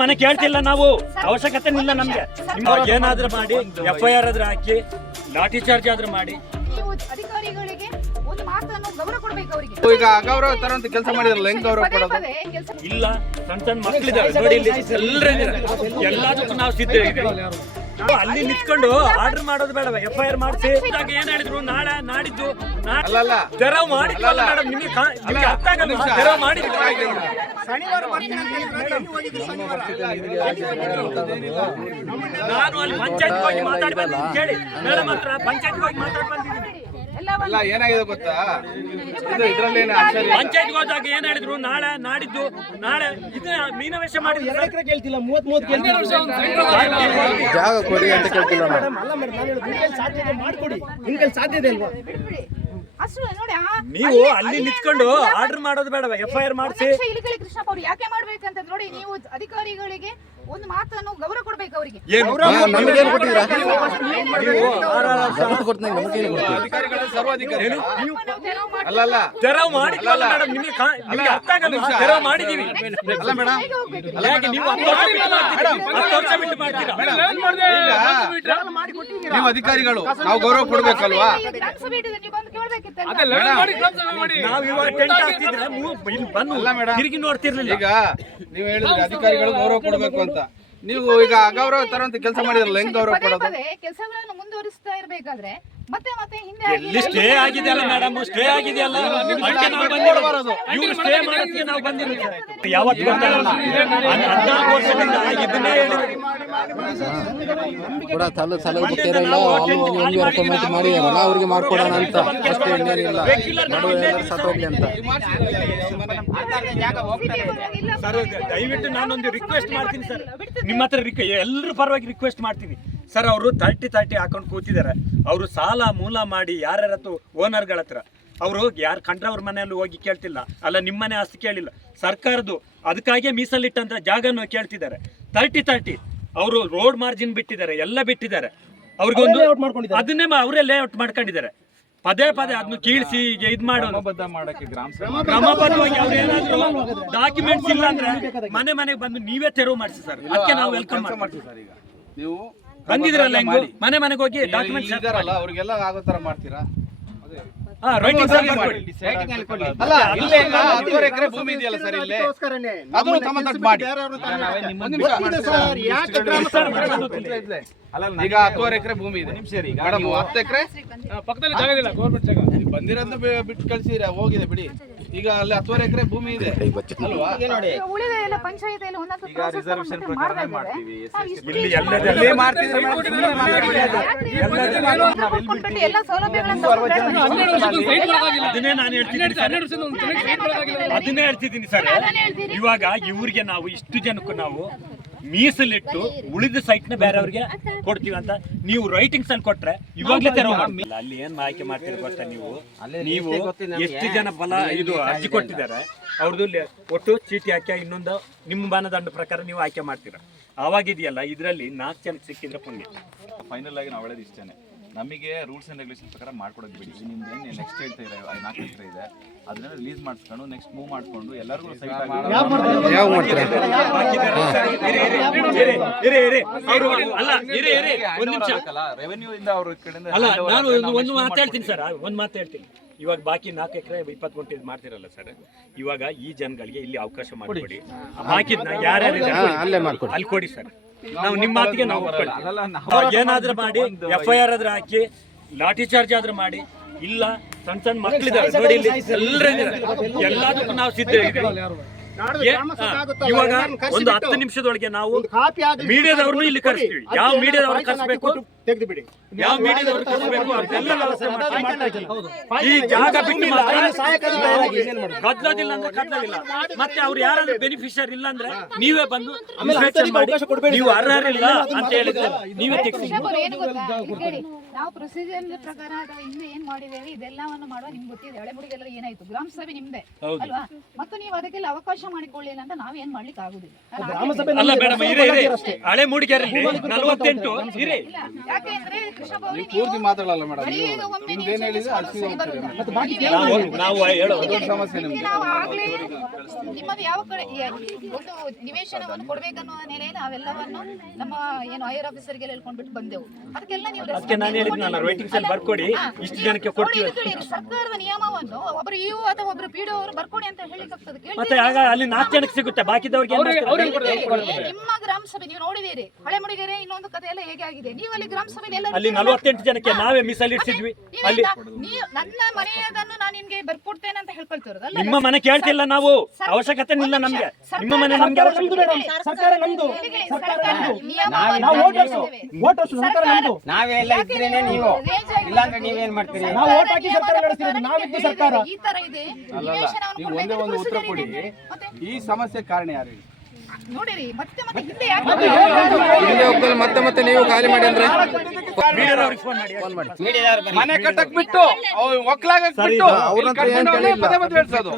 ಮನೆ ಕೇಳ್ತಿಲ್ಲ ನಾವು, ಅವಶ್ಯಕತೆ ಇಲ್ಲ ನಮ್ಗೆ. ಏನಾದ್ರೂ ಮಾಡಿ FIR ಆದ್ರೂ ಹಾಕಿ, ಲಾಠಿ ಚಾರ್ಜ್ ಆದ್ರೂ ಮಾಡಿ. ನೀವು ಅಧಿಕಾರಿಗಳಿಗೆ ಒಂದು ಮಾತನ್ನು ಗೌರವ ಕೊಡಬೇಕು ಅವರಿಗೆ. ಈಗ ಅಗೌರವ ತರಂತ ಕೆಲಸ ಮಾಡಿದ್ರಲ್ಲ, ಹೆಂಗ್ ಗೌರವ ಕೊಡೋದು? ಇಲ್ಲ, ಸಣ್ಣ ಸಣ್ಣ ಮಕ್ಕಳಿದ್ದಾರೆ ನೋಡಿ, ಇಲ್ಲಿ ಎಲ್ಲದಕ್ಕೂ ನಾವು ಸಿದ್ಧ ಇದ್ದೀವಿ. ಅಲ್ಲಿ ನಿಂತ್ಕೊಂಡು ಆರ್ಡರ್ ಮಾಡೋದು ಬೇಡ, FIR ಮಾಡಿಸಿ. ಏನ್ ಹೇಳಿದ್ರು ನಾಳೆ ನಾಡಿದ್ದು ತೆರವು ಮಾಡಿ ಮೇಡಮ್, ನಿಮಗೆ ಅರ್ಥ ಆಗಲ್ಲ. ತೆರವು ಮಾಡಿ ನಾನು ಅಲ್ಲಿ ಪಂಚಾಯತ್ ಹೋಗಿ ಮಾತಾಡಿ ಬಂದಿದ್ದೀನಿ ಕೇಳಿ, ಮೇಡಮ್ ಹತ್ರ ಪಂಚಾಯತ್ ಹೋಗಿ ಮಾತಾಡಿ ಬಂದಿದ್ದೀನಿ. ಏನಾಗಿದೆ ಗೊತ್ತಾ, ಪಂಚಾಯತ್ ಹೋದಾಗ ಏನ್ ಹೇಳಿದ್ರು ನಾಳೆ ನಾಡಿದ್ದು ನಾಳೆ ಇದನ್ನ ಮೀನವೇಶ ಮಾಡಿ ಕೇಳ್ತಿಲ್ಲ, 30 ಜಾಗ ಕೊಡಿ ಅಂತ ಕೇಳ್ತಿಲ್ಲ. ಸಾಧ್ಯತೆ ಮಾಡ್ಕೊಡಿ, ನಿಮ್ಗೆ ಸಾಧ್ಯತೆ ಇಲ್ವಾ? ನೀವು ಅಲ್ಲಿ ನಿಂತ್ಕೊಂಡು ಆರ್ಡರ್ ಮಾಡೋದು ಬೇಡ, FIR ಮಾಡಿಸಿ. ಕೃಷ್ಣಪ್ಪ ಅವ್ರು ಯಾಕೆ ಮಾಡ್ಬೇಕಂತ ನೋಡಿ, ನೀವು ಅಧಿಕಾರಿಗಳಿಗೆ ಒಂದು ಮಾತನ್ನು ಗೌರವ ಕೊಡ್ಬೇಕು ಅವರಿಗೆ. ನಮಗೇನು ಕೊಟ್ಟಿದ್ದೀರಾ? ತೆರವು ಮಾಡಿ ಮೇಡಮ್, ನಿಮಗೆ ಅರ್ಥ ಆಗಲ್ಲ. ತೆರವು ಮಾಡಿದೀವಿ. ನೀವು 10 ವರ್ಷ ಬಿಟ್ಟು ಮಾಡ್ತೀರಾ? ನೀವು ಅಧಿಕಾರಿಗಳು, ನಾವು ಗೌರವ ಕೊಡ್ಬೇಕಲ್ವಾ? ನಾವು ಇವಾಗ ಟೆಂಟ್ ಹಾಕ್ತಿದ್ರೆ ತಿರುಗಿ ನೋಡ್ತಿರ್ಲಿಲ್ಲ. ಈಗ ನೀವು ಹೇಳಿದ್ರೆ ಅಧಿಕಾರಿಗಳು ಗೌರವ ಕೊಡ್ಬೇಕು ಅಂತ, ನೀವು ಈಗ ಅಗೌರವ ತರಂತ ಕೆಲಸ ಮಾಡಿದ್ರಲ್ಲ, ಹೆಂಗ್ ಗೌರವ ಕೊಡೋದು? ಕೆಲಸಗಳನ್ನು ಮುಂದುವರಿಸ್ತಾ ಇರಬೇಕಾದ್ರೆ ಮತ್ತೆ ಹಿಂದೆ ಎಲ್ಲಿ ಸ್ಟೇ ಆಗಿದೆಯಲ್ಲ ಮೇಡಮ್, ಸ್ಟೇ ಆಗಿದೆಯಲ್ಲ, ಅದಕ್ಕೆ ನಾವು ಬಂದಿರೋದು. ಇವ್ರು ಸ್ಟೇ ಮಾಡೋದಕ್ಕೆ ನಾವು ಬಂದಿರೋದು. ಯಾವತ್ತು ಗೊತ್ತಾಗಲ್ಲ, 14 ವರ್ಷದಿಂದ ಇದನ್ನೇ ಹೇಳಿದ್ರು. ಕೂಡ ಸಲಹೆ ಗೊತ್ತಿರಲ್ಲ, ಅಲ್ಲಿ ಕಮಿಟಿ ಮಾಡಿದಾರಲ್ಲ, ಅವ್ರಿಗೆ ಮಾಡ್ಕೊಡೋಣ ಅಂತ ಅಷ್ಟೇ, ಇನ್ನೇನಿಲ್ಲ. ಸತ್ತೋಗ್ಲಿ ಅಂತ. ಸರ್, ದಯವಿಟ್ಟು ನಾನೊಂದು ರಿಕ್ವೆಸ್ಟ್ ಮಾಡ್ತೀನಿ ಸರ್, ನಿಮ್ಮ ಹತ್ರ ಎಲ್ಲರ ಪರವಾಗಿ ರಿಕ್ವೆಸ್ಟ್ ಮಾಡ್ತೀನಿ ಸರ್. ಅವರು 30 ಹಾಕೊಂಡು ಕೂತಿದ್ದಾರೆ. ಅವರು ಸಾಲ ಮೂಲ ಮಾಡಿ ಯಾರ್ಯಾರತ್ತು ಓನರ್ಗಳ ಹತ್ರ, ಅವರು ಯಾರು ಕಂಡ್ರವ್ರ ಮನೆಯಲ್ಲಿ ಹೋಗಿ ಕೇಳ್ತಿಲ್ಲ, ಅಲ್ಲ ನಿಮ್ಮ ಮನೆ ಆಸ್ತಿ ಕೇಳಿಲ್ಲ, ಸರ್ಕಾರದ್ದು ಅದಕ್ಕಾಗಿಯೇ ಮೀಸಲಿಟ್ಟಂತ ಜಾಗನ ಕೇಳ್ತಿದ್ದಾರೆ. 30 ಅವರು ರೋಡ್ ಮಾರ್ಜಿನ್ ಬಿಟ್ಟಿದ್ದಾರೆ, ಎಲ್ಲ ಬಿಟ್ಟಿದ್ದಾರೆ. ಅವ್ರಿಗೊಂದು ಅದನ್ನೇ ಅವರೇ ಲೇಔಟ್ ಮಾಡ್ಕೊಂಡಿದ್ದಾರೆ. ಪದೇ ಅದನ್ನು ಕೀಳ್ಸಿ ಇದ್ ಮಾಡೋದು ಕ್ರಮಬದ್ಧವಾಗಿ. ಅವ್ರು ಏನಾದ್ರು ಡಾಕ್ಯುಮೆಂಟ್ಸ್ ಇಲ್ಲ ಅಂದ್ರೆ ಮನೆಗೆ ಬಂದು ನೀವೇ ತೆರವು ಮಾಡಿಸಿ ಸರ್. ಅದಕ್ಕೆ ನಾವು ವೆಲ್ಕಮ್ ಮಾಡ್ತೀವಿ ಸರ್. ಈಗ ನೀವು ಬಂದಿದ್ರಲ್ಲ, ಮನೆಗೆ ಹೋಗಿ ಡಾಕ್ಯುಮೆಂಟ್ಸ್ ಇದ್ದಾರಲ್ಲ, ಅವ್ರಿಗೆಲ್ಲ ಆಗೋ ತರ ಮಾಡ್ತೀರಾ? ರೈಟಿಂಗ್ ಅಲ್ಲ, ಇಲ್ಲೇ 10 ಎಕರೆ ಭೂಮಿ ಇದೆಯಲ್ಲ ಸರ್, ಇಲ್ಲೇ ಅದನ್ನು ಸಂಬಂಧ ಮಾಡಿ. ಈಗ 10 ಎಕರೆ ಭೂಮಿ ಇದೆ ಮೇಡಮ್, 10 ಎಕರೆ ಪಕ್ಕದಲ್ಲಿ ಜಾಗ ಇಲ್ಲ, ಗೌರ್ಮೆಂಟ್ ಜಾಗ. ಬಂದಿರೋದನ್ನ ಬಿಟ್ಟು ಕಳ್ಸಿರ, ಹೋಗಿದೆ ಬಿಡಿ. ಈಗ ಅಲ್ಲಿ 10 ಎಕರೆ ಭೂಮಿ ಇದೆ ಅಲ್ವಾ? ಉಳಿದ ಎಲ್ಲ ಪಂಚಾಯತ್ ಎಲ್ಲ ಒಂದೊಂದು ರಿಸರ್ವೇಶನ್ ಪ್ರಕಾರ ಮಾಡ್ತೀವಿ. ಇಲ್ಲಿ ಎಲ್ಲದಲ್ಲೇ ಮಾಡ್ತಿದ್ರೆ ಎಲ್ಲ ಸೌಲಭ್ಯಗಳನ್ನು ಅದನ್ನೇ ನಾನು ಹೇಳ್ತಿದ್ದೀನಿ ಸರ್. ಇವಾಗ ಇವ್ರಿಗೆ ನಾವು ಇಷ್ಟು ಜನಕ್ಕೂ ನಾವು ಮೀಸಲಿಟ್ಟು ಉಳಿದ ಸೈಟ್ ನ ಬೇರೆಯವ್ರಿಗೆ ಕೊಡ್ತೀವಿ ಅಂತ ನೀವು ರೈಟಿಂಗ್ಸ್ ಅಲ್ಲಿ ಕೊಟ್ರೆ ಇವಾಗ್ಲೇ ತೆರವು ಮಾಡ್ತಿಲ್ಲ. ಅಲ್ಲಿ ಏನ್ ಆಯ್ಕೆ ಮಾಡ್ತೀರಿ ಗೊತ್ತಾ, ನೀವು ಎಷ್ಟು ಜನ ಫಲ ಇದು ಅರ್ಜಿ ಕೊಟ್ಟಿದ್ದಾರೆ, ಅವ್ರದ್ದು ಒಟ್ಟು ಚೀಟಿ ಹಾಕಿ ಇನ್ನೊಂದು ನಿಮ್ಮ ಮಾನದಂಡ ಪ್ರಕಾರ ನೀವು ಆಯ್ಕೆ ಮಾಡ್ತೀರಾ. ಅವಾಗಿದೆಯಲ್ಲ, ಇದರಲ್ಲಿ 4 ಜನಕ್ಕೆ ಸಿಕ್ಕಿದ್ರೆ ಪುಣ್ಯ. ಫೈನಲ್ ಆಗಿ ನಾವು ಹೇಳೋದು ಇಷ್ಟೇ, ನಮಗೆ ರೂಲ್ಸ್ ಆ್ಯಂಡ್ ರೆಗ್ಯುಲೇಷನ್ ಪ್ರಕಾರ ಮಾಡ್ಕೊಡೋದು ಬಿಡಿ. ನಿಮ್ದು ಏನು ನೆಕ್ಸ್ಟ್ ಹೇಳ್ತಾ ಇದೆ 4 ಎಕರೆ ಇದೆ, ಅದನ್ನ ರಿಲೀಸ್ ಮಾಡಿಸ್ಕೊಂಡು ನೆಕ್ಸ್ಟ್ ಮೂವ್ ಮಾಡಿಕೊಂಡು ಎಲ್ಲರಿಗೂ ಸೈಟ್ ರೆವೆನ್ಯೂ ಇಂದ ಅವ್ರ ಕಡೆಯಿಂದ. ಅಲ್ಲ, ನಾನು ಒಂದು ಮಾತು ಹೇಳ್ತೀನಿ ಸರ್, ಒಂದು ಮಾತು ಹೇಳ್ತೀನಿ. ಇವಾಗ ಬಾಕಿ 4 ಎಕರೆ 20 ಗುಂಟೆ ಮಾಡ್ತಿರಲ್ಲ ಸರ್, ಇವಾಗ ಈ ಜನಗಳಿಗೆ ಇಲ್ಲಿ ಅವಕಾಶ ಮಾಡಿಕೊಡಿ. ಬಾಕಿದ್ನ ಯಾರ್ಯಾರು ಅಲ್ಲಿ ಕೊಡಿ ಸರ್. ನಾವು ನಿಮ್ಮ ಮಾತಿಗೆ ನಾವು ಏನಾದ್ರೂ ಮಾಡಿ, FIR ಆದ್ರೂ ಹಾಕಿ, ಲಾಠಿ ಚಾರ್ಜ್ ಆದ್ರೂ ಮಾಡಿ. ಇಲ್ಲ, ಸಣ್ಣ ಮಕ್ಕಳಿದ್ದಾರೆ ನೋಡಿ, ಇಲ್ಲಿ ಎಲ್ಲದಕ್ಕೂ ನಾವು ಸಿದ್ಧ ಇದ್ದೀವಿ. ಇವಾಗ ಒಂದು 10 ನಿಮಿಷದೊಳಗೆ ನಾವು ಮೀಡಿಯಾದವ್ರನ್ನು ಇಲ್ಲಿ ಕರೆಸ್ತೀವಿ. ಯಾವ ಮೀಡಿಯಾದವ್ರ ಕರೆಸಬೇಕು, ಯಾವ ಮೀಡಿಯಾದವ್ರು ಕರೆಸಬೇಕು ಅದೆಲ್ಲ ವ್ಯವಸ್ಥೆ ಮಾಡ್ತೀವಿ. ಈ ಜಾಗ ಬಿಟ್ಟು ಕದ್ಲೋದಿಲ್ಲ ಅಂದ್ರೆ ಕದ್ಲೋದಿಲ್ಲ. ಮತ್ತೆ ಅವ್ರು ಯಾರಾದ್ರೂ ಬೆನಿಫಿಷಿಯರ್ ಇಲ್ಲ ಅಂದ್ರೆ ನೀವೇ ಬಂದು ನೀವು ಅರ್ಹರಿಲ್ಲ ಅಂತ ಹೇಳಿದ್ರೆ ನೀವೇ ತೆಗೆಸಿ. ನಾವು ಪ್ರೊಸೀಜರ್ ಪ್ರಕಾರ ಇನ್ನು ಏನ್ ಮಾಡಿದ್ದೇವೆ ಇದೆಲ್ಲವನ್ನು ಮಾಡುವ ನಿಮ್ಗೆ ಗೊತ್ತಿದೆ. ಹಳೆಮುಡಿಗೆಲ್ಲ ಏನಾಯ್ತು, ಗ್ರಾಮ ಸಭೆ ನಿಮ್ದೆ ಅಲ್ವಾ? ಮತ್ತು ನೀವು ಅದಕ್ಕೆಲ್ಲ ಅವಕಾಶ ಮಾಡಿಕೊಳ್ಳಿಲ್ಲ ಅಂತ ನಾವೇನ್ ಮಾಡ್ಲಿಕ್ಕೆ ಆಗುದಿಲ್ಲ. ಗ್ರಾಮಸಭೆ ಅಲ್ಲ ಮೇಡಮ್ ಇರೇ ಹಳೆ ಮೂಡಿಗೆರೆಯಲ್ಲಿ 48 ಇರೇ ಇಲ್ಲ, ಯಾಕೆಂದ್ರೆ ಕೃಷ್ಣ ಭವನಿ ಪೂರ್ತಿ ಮಾತಾಡಲ್ಲ ಮೇಡಮ್. ಬರೀ ಈಗ ಒಮ್ಮೆ ನೀವು ನಿಮ್ದೇನ್ ಹೇಳಿದ್ರೆ ಸರಿ ಅಷ್ಟಿಗೆ ಹೋಗ್ತೀರಿ. ನಾವು ಹೇಳೋದು ಸಮಸ್ಯೆ ನಿಮ್ದು. ನಾವು ಆಗ್ಲೇ ನಿಮ್ಮದು ಯಾವ ಕಡೆ ಒಂದು ನಿವೇಶನವನ್ನು ಕೊಡ್ಬೇಕನ್ನುವ ನೆಲೆಯಲ್ಲಿ ನಾವೆಲ್ಲವನ್ನು ನಮ್ಮ ಏನು ಐಆರ್ ಆಫೀಸರ್ಗೆ ಹೇಳ್ಕೊಂಡ್ಬಿಟ್ಟು ಬಂದೆವು. ಅದಕ್ಕೆಲ್ಲ ನೀವು ಅದಕ್ಕೆ ನಾನು ಹೇಳಿದ್ದು ನಾನು ರೈಟಿಂಗ್ಸ್ ಅಲ್ಲಿ ಬರ್ಕೊಡಿ ಇಷ್ಟು ಜನಕ್ಕೆ ಕೊಡ್ತೀವಿ. ಸರ್ಕಾರದ ನಿಯಮವನ್ನು ಒಬ್ಬರು ಇಒ ಅಥವಾ ಒಬ್ಬರು ಪಿಡಿಒ ಅವರು ಬರ್ಕೊಡಿ ಅಂತ ಹೇಳಿಕಾಗ್ತದೆ. ಮತ್ತೆ ಆಗ ಅಲ್ಲಿ 4 ಜನಕ್ಕೆ ಸಿಗುತ್ತೆ, ಬಾಕಿದವ್ರಿಗೆ ಏನ್ ಮಾಡ್ತಾರೆ? ನಿಮ್ಮ ಗ್ರಾಮ ಸಭೆ ನೀವು ನೋಡಿದ್ದೀರಿ, ಹಳೆ ಮುಡಿಗೆರೆ ಇನ್ನೊಂದು ಕಥೆ ಎಲ್ಲ ಹೇಗೆ ಆಗಿದೆ. ನೀವು ಅಲ್ಲಿ ಗ್ರಾಮ ಸಭೆ ಅಲ್ಲಿ 48 ಜನಕ್ಕೆ ನಾವೇ ಮೀಸಲಿಡ್ಸಿದ್ವಿ. ಅಲ್ಲಿ ನನ್ನ ಮನೆಯದನ್ನು ನಾನು ನಿಮ್ಗೆ ಬರ್ಕೊಡ್ತೇನೆ ಅಂತ ಹೇಳ್ಕೊಳ್ತಿರೋದಲ್ಲ. ನಿಮ್ಮ ಮನೆ ಕೇಳ್ತಿಲ್ಲ ನಾವು, ಅವಶ್ಯಕತೆ ಇಲ್ಲ ನಮ್ಗೆ. ನಿಮ್ಮ ಮನೆ ನಮ್ಗೆ ಅವಶ್ಯಕತೆ ಇಲ್ಲ. ಸರ್ಕಾರ ನಮ್ದು, ಸರ್ಕಾರ ನಮ್ದು. ನಾವು ವೋಟರ್ಸ್ ಸರ್ಕಾರ ನಮ್ದು. ನಾವೆಲ್ಲ ಇದ್ರೇನೆ ನೀವು, ಇಲ್ಲಾಂದ್ರೆ ನೀವೇನ್ ಮಾಡ್ತೀರಿ? ನಾವು ವೋಟ್ ಹಾಕಿ ಸರ್ಕಾರ ನಡೆಸ್ತಿರೋದು, ನಾವಿದ್ದು ಸರ್ಕಾರ. ಈ ತರ ಇದೆ. ನೀವು ಒಂದೇ ಒಂದು ಉತ್ತರ ಕೊಡಿ, ಈ ಸಮಸ್ಯೆ ಕಾರಣ ಯಾರು? ನೋಡಿರಿ ಮತ್ತೆ ಮತ್ತೆ ಹಿಂದೆ ಯಾಕೆ ಹಿಂದೆ ಹೋಗ್ತಾರೆ, ಮತ್ತೆ ನೀವು ಖಾಲಿ ಮಾಡಿ ಅಂದ್ರೆ ಮೀಡಿಯಾದವ್ರಿಗೆ ಫೋನ್ ಮಾಡಿ. ಮನೆ ಕಟ್ಟಕ್ ಬಿಟ್ಟು ಒಕ್ಕಲಾಗಕ್ ಬಿಟ್ಟು ಅವ್ರ ಹತ್ರ ಏನ್ ಪದೇ ಪದೇ ಹೇಳ್ಸೋದು.